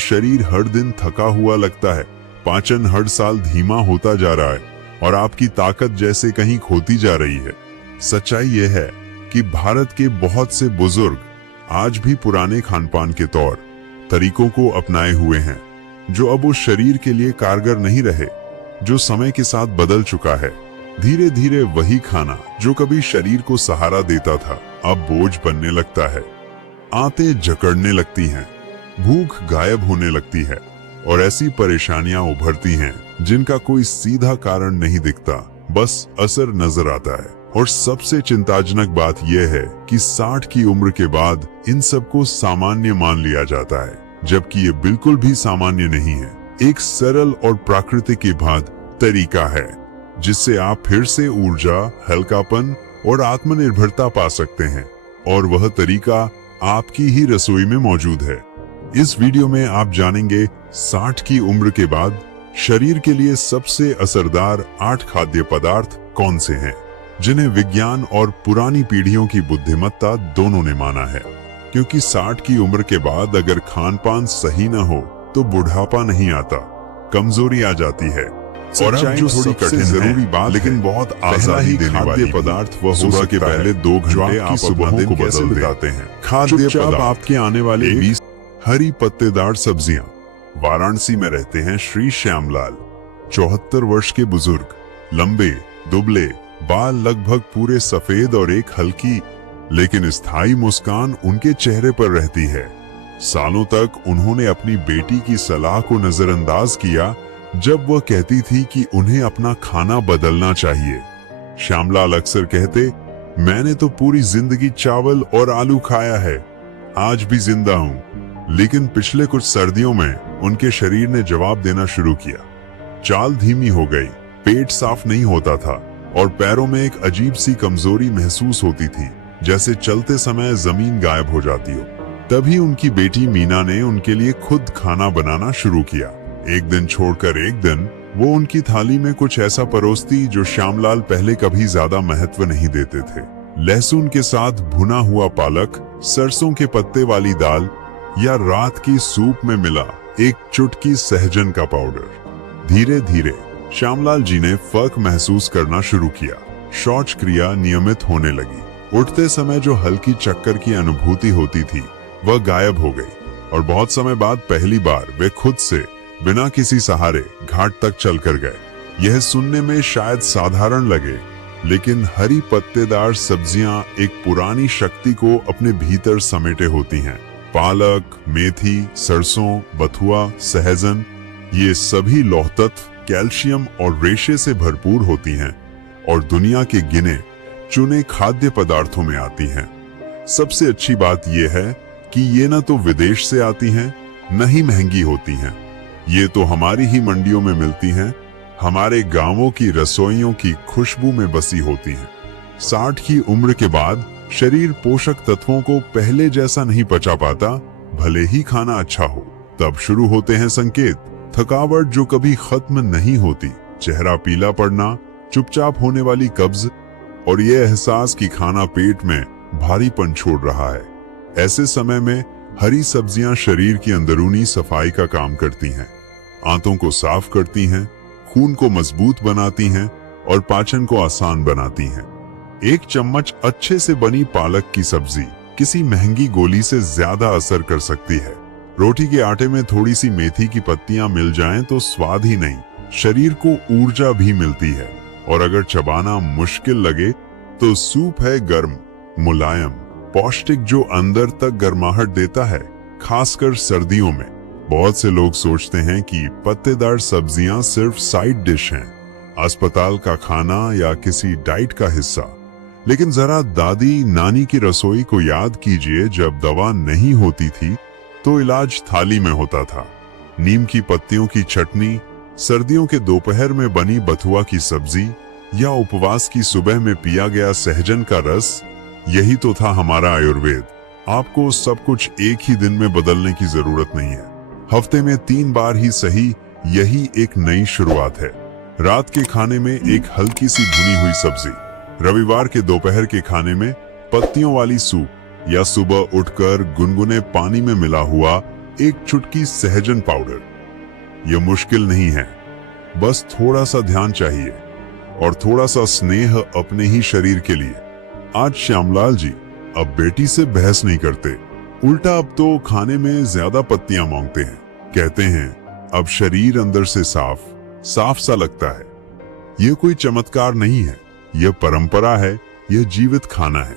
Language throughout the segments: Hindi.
शरीर हर दिन थका हुआ लगता है, पाचन हर साल धीमा होता जा रहा है और आपकी ताकत जैसे कहीं खोती जा रही है। सच्चाई यह है कि भारत के बहुत से बुजुर्ग आज भी पुराने खानपान के तौर तरीकों को अपनाए हुए हैं, जो अब उस शरीर के लिए कारगर नहीं रहे जो समय के साथ बदल चुका है। धीरे धीरे वही खाना जो कभी शरीर को सहारा देता था अब बोझ बनने लगता है। आंतें जकड़ने लगती हैं, भूख गायब होने लगती है और ऐसी परेशानियां उभरती हैं जिनका कोई सीधा कारण नहीं दिखता, बस असर नजर आता है। और सबसे चिंताजनक बात यह है कि 60 की उम्र के बाद इन सबको सामान्य मान लिया जाता है, जबकि ये बिल्कुल भी सामान्य नहीं है। एक सरल और प्राकृतिक इबादत तरीका है जिससे आप फिर से ऊर्जा, हल्कापन और आत्मनिर्भरता पा सकते हैं, और वह तरीका आपकी ही रसोई में मौजूद है। इस वीडियो में आप जानेंगे 60 की उम्र के बाद शरीर के लिए सबसे असरदार 8 खाद्य पदार्थ कौन से हैं, जिन्हें विज्ञान और पुरानी पीढ़ियों की बुद्धिमत्ता दोनों ने माना है। क्योंकि 60 की उम्र के बाद अगर खानपान सही न हो तो बुढ़ापा नहीं आता, कमजोरी आ जाती है। और अब जो थोड़ी कठिन जरूरी बात लेकिन बहुत आजादी देने वाली पदार्थ वह सुबह के पहले 2 घंटे आप सुबह को कैसे बिताते हैं। खाद्य पदार्थ आपके आने वाले 20 हरी पत्तेदार सब्जियां। वाराणसी में रहते हैं श्री श्यामलाल, 74 वर्ष के बुजुर्ग, लंबे दुबले बाल, लगभग पूरे सफेद और एक हल्की लेकिन स्थायी मुस्कान उनके चेहरे पर रहती है। सालों तक उन्होंने अपनी बेटी की सलाह को नजरअंदाज किया जब वह कहती थी कि उन्हें अपना खाना बदलना चाहिए। श्यामलाल अक्सर कहते, मैंने तो पूरी जिंदगी चावल और आलू खाया है, आज भी जिंदा हूं। लेकिन पिछले कुछ सर्दियों में उनके शरीर ने जवाब देना शुरू किया। चाल धीमी हो गई, पेट साफ नहीं होता था और पैरों में एक अजीब सी कमजोरी महसूस होती थी, जैसे चलते समय जमीन गायब हो जाती हो। तभी उनकी बेटी मीना ने उनके लिए खुद खाना बनाना शुरू किया। एक दिन छोड़कर एक दिन वो उनकी थाली में कुछ ऐसा परोसती जो श्यामलाल पहले कभी ज्यादा महत्व नहीं देते थे। लहसुन के साथ भुना हुआ पालक, सरसों के पत्ते वाली दाल या रात की सूप में मिला एक चुटकी सहजन का पाउडर। धीरे धीरे श्यामलाल जी ने फर्क महसूस करना शुरू किया। शौच क्रिया नियमित होने लगी। उठते समय जो हल्की चक्कर की अनुभूति होती थी वह गायब हो गई और बहुत समय बाद पहली बार वे खुद से बिना किसी सहारे घाट तक चलकर गए। यह सुनने में शायद साधारण लगे, लेकिन हरी पत्तेदार सब्जियां एक पुरानी शक्ति को अपने भीतर समेटे होती हैं। पालक, मेथी, सरसों, बथुआ, सहजन, ये सभी लौह तत्व, कैल्शियम और रेशे से भरपूर होती हैं और दुनिया के गिने चुने खाद्य पदार्थों में आती हैं। सबसे अच्छी बात यह है कि ये न तो विदेश से आती हैं, न ही महंगी होती हैं। ये तो हमारी ही मंडियों में मिलती हैं, हमारे गांवों की रसोइयों की खुशबू में बसी होती हैं। 60 की उम्र के बाद शरीर पोषक तत्वों को पहले जैसा नहीं पचा पाता, भले ही खाना अच्छा हो। तब शुरू होते हैं संकेत। थकावट जो कभी खत्म नहीं होती, चेहरा पीला पड़ना, चुपचाप होने वाली कब्ज और ये एहसास कि खाना पेट में भारीपन छोड़ रहा है। ऐसे समय में हरी सब्जियां शरीर की अंदरूनी सफाई का काम करती हैं, आंतों को साफ करती हैं, खून को मजबूत बनाती हैं और पाचन को आसान बनाती हैं। एक चम्मच अच्छे से बनी पालक की सब्जी किसी महंगी गोली से ज्यादा असर कर सकती है। रोटी के आटे में थोड़ी सी मेथी की पत्तियां मिल जाएं तो स्वाद ही नहीं, शरीर को ऊर्जा भी मिलती है। और अगर चबाना मुश्किल लगे तो सूप है गर्म, मुलायम, पौष्टिक, जो अंदर तक गर्माहट देता है, खासकर सर्दियों में। बहुत से लोग सोचते हैं कि पत्तेदार सब्जियां सिर्फ साइड डिश हैं, अस्पताल का खाना या किसी डाइट का हिस्सा। लेकिन जरा दादी नानी की रसोई को याद कीजिए, जब दवा नहीं होती थी तो इलाज थाली में होता था। नीम की पत्तियों की चटनी, सर्दियों के दोपहर में बनी बथुआ की सब्जी या उपवास की सुबह में पिया गया सहजन का रस, यही तो था हमारा आयुर्वेद। आपको सब कुछ एक ही दिन में बदलने की जरूरत नहीं है। हफ्ते में 3 बार ही सही, यही एक नई शुरुआत है। रात के खाने में एक हल्की सी भुनी हुई सब्जी, रविवार के दोपहर के खाने में पत्तियों वाली सूप या सुबह उठकर गुनगुने पानी में मिला हुआ एक चुटकी सहजन पाउडर। यह मुश्किल नहीं है, बस थोड़ा सा ध्यान चाहिए और थोड़ा सा स्नेह अपने ही शरीर के लिए। आज श्यामलाल जी अब बेटी से बहस नहीं करते, उल्टा अब तो खाने में ज्यादा पत्तियां मांगते हैं। कहते हैं अब शरीर अंदर से साफ साफ सा लगता है। यह कोई चमत्कार नहीं है, यह परंपरा है, यह जीवित खाना है।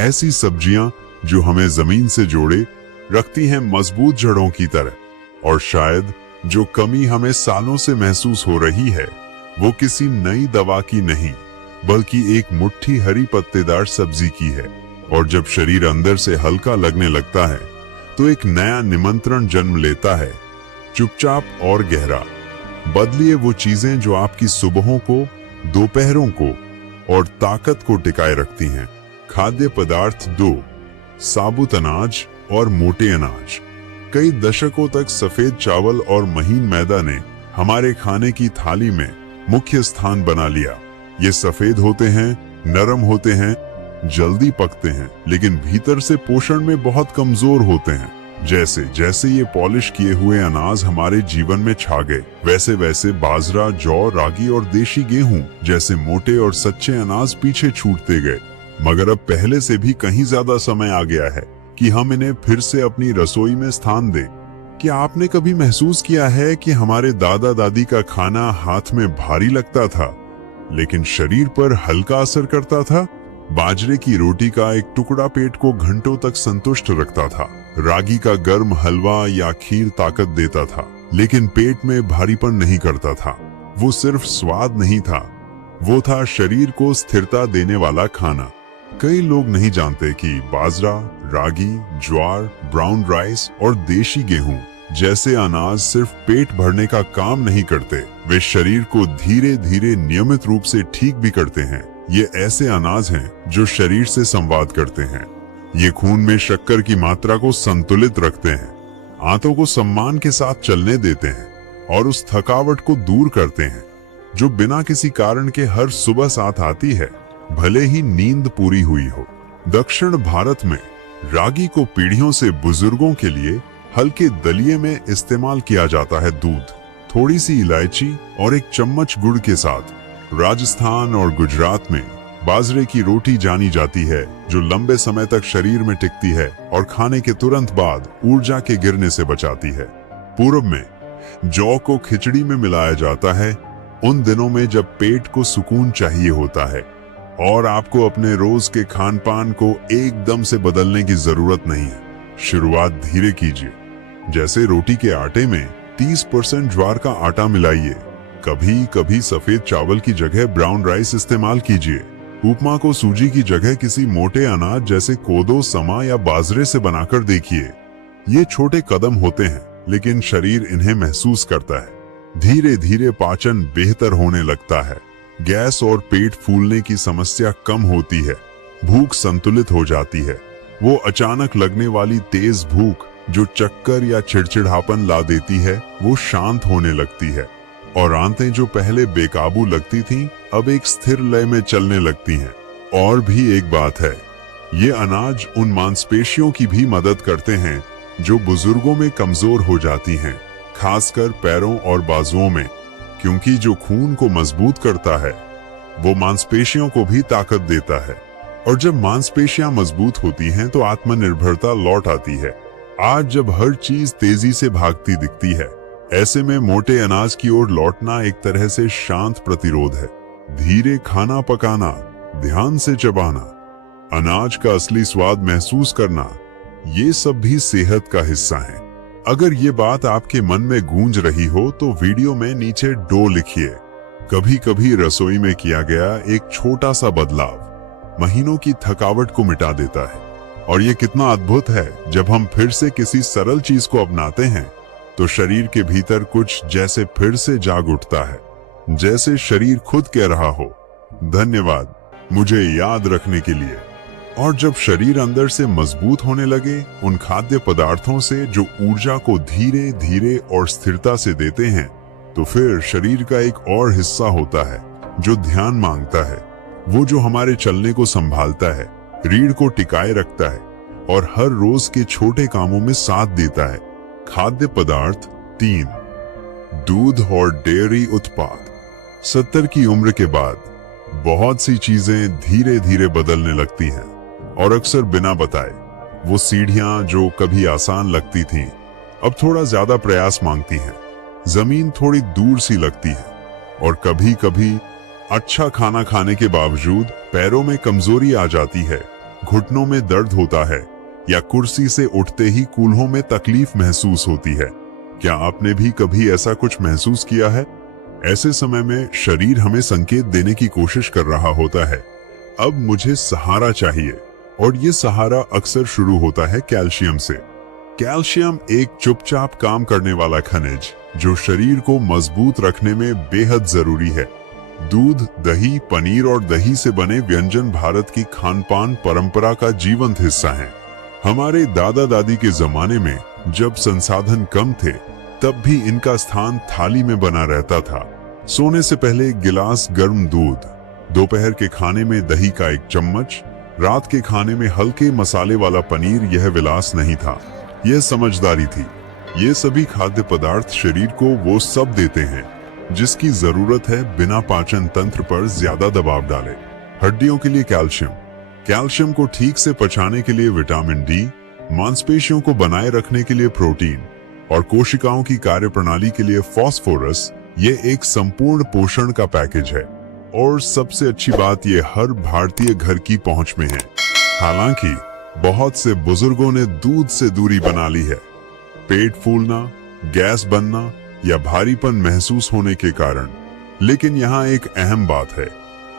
ऐसी सब्जियां जो हमें जमीन से जोड़े रखती हैं मजबूत जड़ों की तरह। और शायद जो कमी हमें सालों से महसूस हो रही है वो किसी नई दवा की नहीं, बल्कि एक मुट्ठी हरी पत्तेदार सब्जी की है। और जब शरीर अंदर से हल्का लगने लगता है तो एक नया निमंत्रण जन्म लेता है, चुपचाप और गहरा। बदलिए वो चीजें जो आपकी सुबहों को, दोपहरों को और ताकत को टिकाए रखती हैं। खाद्य पदार्थ 2, साबुत अनाज और मोटे अनाज। कई दशकों तक सफेद चावल और महीन मैदा ने हमारे खाने की थाली में मुख्य स्थान बना लिया। ये सफेद होते हैं, नरम होते हैं, जल्दी पकते हैं, लेकिन भीतर से पोषण में बहुत कमजोर होते हैं। जैसे जैसे ये पॉलिश किए हुए अनाज हमारे जीवन में छा गए, वैसे वैसे बाजरा, जौ, रागी और देशी गेहूं जैसे मोटे और सच्चे अनाज पीछे छूटते गए। मगर अब पहले से भी कहीं ज्यादा समय आ गया है कि हम इन्हें फिर से अपनी रसोई में स्थान दें। क्या आपने कभी महसूस किया है कि हमारे दादा दादी का खाना हाथ में भारी लगता था लेकिन शरीर पर हल्का असर करता था? बाजरे की रोटी का एक टुकड़ा पेट को घंटों तक संतुष्ट रखता था। रागी का गर्म हलवा या खीर ताकत देता था लेकिन पेट में भारीपन नहीं करता था। वो सिर्फ स्वाद नहीं था, वो था शरीर को स्थिरता देने वाला खाना। कई लोग नहीं जानते कि बाजरा, रागी, ज्वार, ब्राउन राइस और देशी गेहूं जैसे अनाज सिर्फ पेट भरने का काम नहीं करते, वे शरीर को धीरे धीरे नियमित रूप से ठीक भी करते हैं। ये ऐसे अनाज हैं जो शरीर से संवाद करते हैं। ये खून में शक्कर की मात्रा को संतुलित रखते हैं, आंतों को सम्मान के साथ चलने देते हैं और उस थकावट को दूर करते हैं जो बिना किसी कारण के हर सुबह साथ आती है, भले ही नींद पूरी हुई हो। दक्षिण भारत में रागी को पीढ़ियों से बुजुर्गों के लिए हल्के दलिये में इस्तेमाल किया जाता है। दूध, थोड़ी सी इलायची और एक चम्मच गुड़ के साथ। राजस्थान और गुजरात में बाजरे की रोटी जानी जाती है जो लंबे समय तक शरीर में टिकती है और खाने के तुरंत बाद ऊर्जा के गिरने से बचाती है। पूर्व में जौ को खिचड़ी में मिलाया जाता है उन दिनों में जब पेट को सुकून चाहिए होता है और आपको अपने रोज के खान पान को एकदम से बदलने की जरूरत नहीं है। शुरुआत धीरे कीजिए, जैसे रोटी के आटे में 30% ज्वार का आटा मिलाइए। कभी कभी सफेद चावल की जगह ब्राउन राइस इस्तेमाल कीजिए। उपमा को सूजी की जगह किसी मोटे अनाज जैसे कोदो, समा या बाजरे से बनाकर देखिए। ये छोटे कदम होते हैं लेकिन शरीर इन्हें महसूस करता है। धीरे धीरे पाचन बेहतर होने लगता है, गैस और पेट फूलने की समस्या कम होती है, भूख संतुलित हो जाती है। वो अचानक लगने वाली तेज भूख जो चक्कर या चिड़चिड़ापन ला देती है वो शांत होने लगती है और आंतें जो पहले बेकाबू लगती थीं अब एक स्थिर लय में चलने लगती हैं। और भी एक बात है, ये अनाज उन मांसपेशियों की भी मदद करते हैं जो बुजुर्गों में कमजोर हो जाती हैं, खासकर पैरों और बाजुओं में, क्योंकि जो खून को मजबूत करता है वो मांसपेशियों को भी ताकत देता है। और जब मांसपेशियां मजबूत होती हैं तो आत्मनिर्भरता लौट आती है। आज जब हर चीज तेजी से भागती दिखती है, ऐसे में मोटे अनाज की ओर लौटना एक तरह से शांत प्रतिरोध है। धीरे खाना पकाना, ध्यान से चबाना, अनाज का असली स्वाद महसूस करना, ये सब भी सेहत का हिस्सा है। अगर ये बात आपके मन में गूंज रही हो तो वीडियो में नीचे डो लिखिए। कभी कभी रसोई में किया गया एक छोटा सा बदलाव महीनों की थकावट को मिटा देता है। और ये कितना अद्भुत है, जब हम फिर से किसी सरल चीज को अपनाते हैं तो शरीर के भीतर कुछ जैसे फिर से जाग उठता है, जैसे शरीर खुद कह रहा हो, धन्यवाद मुझे याद रखने के लिए। और जब शरीर अंदर से मजबूत होने लगे, उन खाद्य पदार्थों से जो ऊर्जा को धीरे धीरे और स्थिरता से देते हैं, तो फिर शरीर का एक और हिस्सा होता है जो ध्यान मांगता है। वो जो हमारे चलने को संभालता है, रीढ़ को टिकाए रखता है और हर रोज के छोटे कामों में साथ देता है। खाद्य पदार्थ 3, दूध और डेयरी उत्पाद। 70 की उम्र के बाद बहुत सी चीजें धीरे धीरे बदलने लगती हैं और अक्सर बिना बताए। वो सीढ़ियां जो कभी आसान लगती थीं, अब थोड़ा ज्यादा प्रयास मांगती हैं। जमीन थोड़ी दूर सी लगती है और कभी कभी अच्छा खाना खाने के बावजूद पैरों में कमजोरी आ जाती है, घुटनों में दर्द होता है या कुर्सी से उठते ही कूल्हों में तकलीफ महसूस होती है। क्या आपने भी कभी ऐसा कुछ महसूस किया है? ऐसे समय में शरीर हमें संकेत देने की कोशिश कर रहा होता है, अब मुझे सहारा चाहिए। और ये सहारा अक्सर शुरू होता है कैल्शियम से। कैल्शियम एक चुपचाप काम करने वाला खनिज जो शरीर को मजबूत रखने में बेहद जरूरी है। दूध, दही, पनीर और दही से बने व्यंजन भारत की खानपान परंपरा का जीवंत हिस्सा हैं। हमारे दादा दादी के जमाने में जब संसाधन कम थे, तब भी इनका स्थान थाली में बना रहता था। सोने से पहले एक गिलास गर्म दूध, दोपहर के खाने में दही का एक चम्मच, रात के खाने में हल्के मसाले वाला पनीर। यह विलास नहीं था, यह समझदारी थी। ये सभी खाद्य पदार्थ शरीर को वो सब देते हैं जिसकी जरूरत है, बिना पाचन तंत्र पर ज्यादा दबाव डाले। हड्डियों के लिए कैल्शियम, कैल्शियम को ठीक से पचाने के लिए विटामिन डी, मांसपेशियों को बनाए रखने के लिए प्रोटीन और कोशिकाओं की कार्यप्रणाली के लिए फास्फोरस। ये एक संपूर्ण पोषण का पैकेज है और सबसे अच्छी बात ये हर भारतीय घर की पहुंच में है। हालांकि बहुत से बुजुर्गों ने दूध से दूरी बना ली है, पेट फूलना, गैस बनना या भारीपन महसूस होने के कारण। लेकिन यहाँ एक अहम बात है,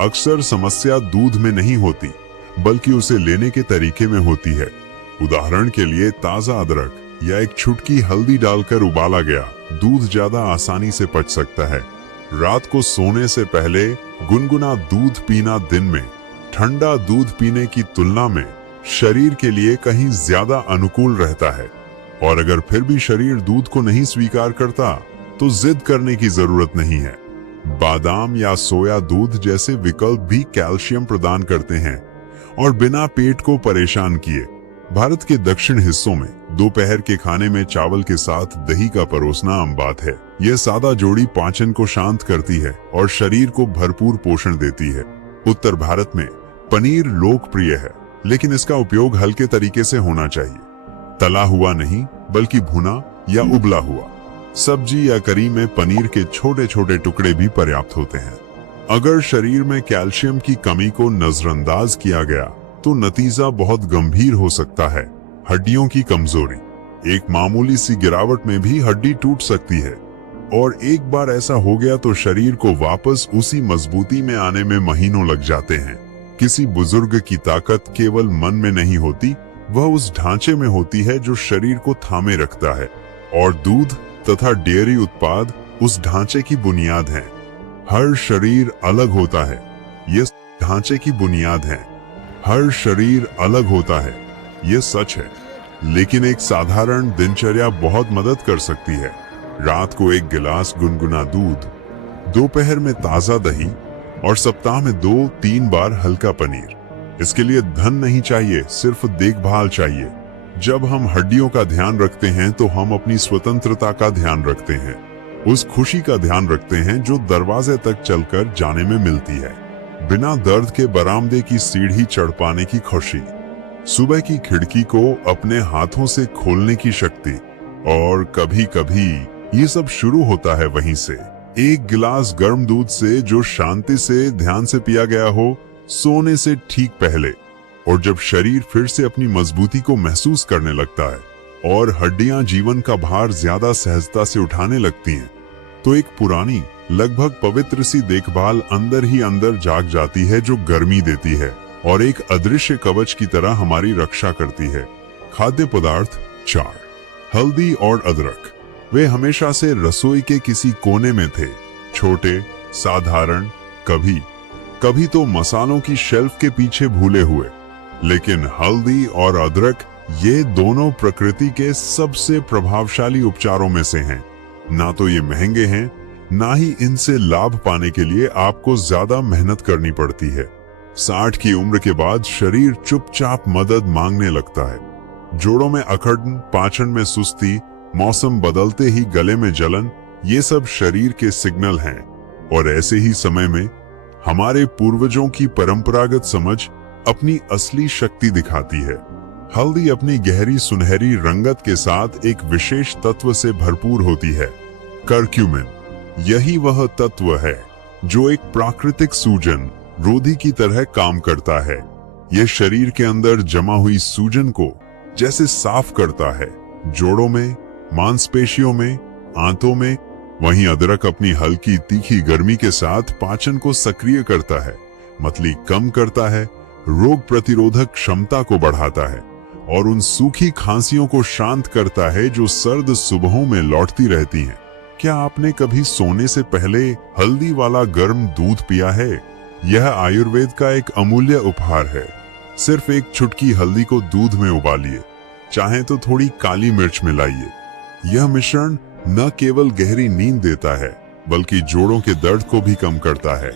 अक्सर समस्या दूध में नहीं होती बल्कि उसे लेने के तरीके में होती है। उदाहरण के लिए ताजा अदरक या एक चुटकी हल्दी डालकर उबाला गया दूध ज्यादा आसानी से पच सकता है। रात को सोने से पहले गुनगुना दूध पीना दिन में ठंडा दूध पीने की तुलना में शरीर के लिए कहीं ज्यादा अनुकूल रहता है। और अगर फिर भी शरीर दूध को नहीं स्वीकार करता तो जिद करने की जरूरत नहीं है। बादाम या सोया दूध जैसे विकल्प भी कैल्शियम प्रदान करते हैं और बिना पेट को परेशान किए। भारत के दक्षिण हिस्सों में दोपहर के खाने में चावल के साथ दही का परोसना आम बात है। यह सादा जोड़ी पाचन को शांत करती है और शरीर को भरपूर पोषण देती है। उत्तर भारत में पनीर लोकप्रिय है, लेकिन इसका उपयोग हल्के तरीके से होना चाहिए। तला हुआ नहीं बल्कि भुना या उबला हुआ। सब्जी या करी में पनीर के छोटे छोटे टुकड़े भी पर्याप्त होते हैं। अगर शरीर में कैल्शियम की कमी को नजरअंदाज किया गया तो नतीजा बहुत गंभीर हो सकता है। हड्डियों की कमजोरी, एक मामूली सी गिरावट में भी हड्डी टूट सकती है और एक बार ऐसा हो गया तो शरीर को वापस उसी मजबूती में आने में महीनों लग जाते हैं। किसी बुजुर्ग की ताकत केवल मन में नहीं होती, वह उस ढांचे में होती है जो शरीर को थामे रखता है। और दूध तथा डेयरी उत्पाद उस ढांचे की बुनियाद हैं। हर शरीर अलग होता है, ये ढांचे की बुनियाद है। हर शरीर अलग होता है, ये सच है। लेकिन एक साधारण दिनचर्या बहुत मदद कर सकती है। रात को एक गिलास गुनगुना दूध, दोपहर में ताजा दही और सप्ताह में 2-3 बार हल्का पनीर। इसके लिए धन नहीं चाहिए, सिर्फ देखभाल चाहिए। जब हम हड्डियों का ध्यान रखते हैं तो हम अपनी स्वतंत्रता का ध्यान रखते हैं, उस खुशी का ध्यान रखते हैं जो दरवाजे तक चलकर जाने में मिलती है। बिना दर्द के बरामदे की सीढ़ी चढ़ पाने की खुशी, सुबह की खिड़की को अपने हाथों से खोलने की शक्ति। और कभी कभी ये सब शुरू होता है वहीं से, एक गिलास गर्म दूध से जो शांति से ध्यान से पिया गया हो, सोने से ठीक पहले। और जब शरीर फिर से अपनी मजबूती को महसूस करने लगता है और हड्डियां जीवन का भार ज्यादा सहजता से उठाने लगती हैं, तो एक पुरानी लगभग पवित्र सी देखभाल अंदर ही अंदर जाग जाती है जो गर्मी देती है और एक अदृश्य कवच की तरह हमारी रक्षा करती है। खाद्य पदार्थ 4, हल्दी और अदरक। वे हमेशा से रसोई के किसी कोने में थे, छोटे, साधारण, कभी तो मसालों की शेल्फ के पीछे भूले हुए। लेकिन हल्दी और अदरक ये दोनों प्रकृति के सबसे प्रभावशाली उपचारों में से हैं। ना तो ये महंगे हैं, ना ही इनसे लाभ पाने के लिए आपको ज्यादा मेहनत करनी पड़ती है। 60 की उम्र के बाद शरीर चुपचाप मदद मांगने लगता है। जोड़ों में अकड़न, पाचन में सुस्ती, मौसम बदलते ही गले में जलन, ये सब शरीर के सिग्नल हैं। और ऐसे ही समय में हमारे पूर्वजों की परंपरागत समझ अपनी असली शक्ति दिखाती है। हल्दी अपनी गहरी सुनहरी रंगत के साथ एक विशेष तत्व से भरपूर होती है, करक्यूमिन। यही वह तत्व है जो एक प्राकृतिक सूजन रोधी की तरह काम करता है। यह शरीर के अंदर जमा हुई सूजन को जैसे साफ करता है, जोड़ों में, मांसपेशियों में, आंतों में। वहीं अदरक अपनी हल्की तीखी गर्मी के साथ पाचन को सक्रिय करता है, मतली कम करता है, रोग प्रतिरोधक क्षमता को बढ़ाता है और उन सूखी खांसियों को शांत करता है जो सर्द सुबहों में लौटती रहती हैं। क्या आपने कभी सोने से पहले हल्दी वाला गर्म दूध पिया है? यह आयुर्वेद का एक अमूल्य उपहार है। सिर्फ एक चुटकी हल्दी को दूध में उबालिए, चाहे तो थोड़ी काली मिर्च मिलाइए। यह मिश्रण न केवल गहरी नींद देता है, बल्कि जोड़ों के दर्द को भी कम करता है।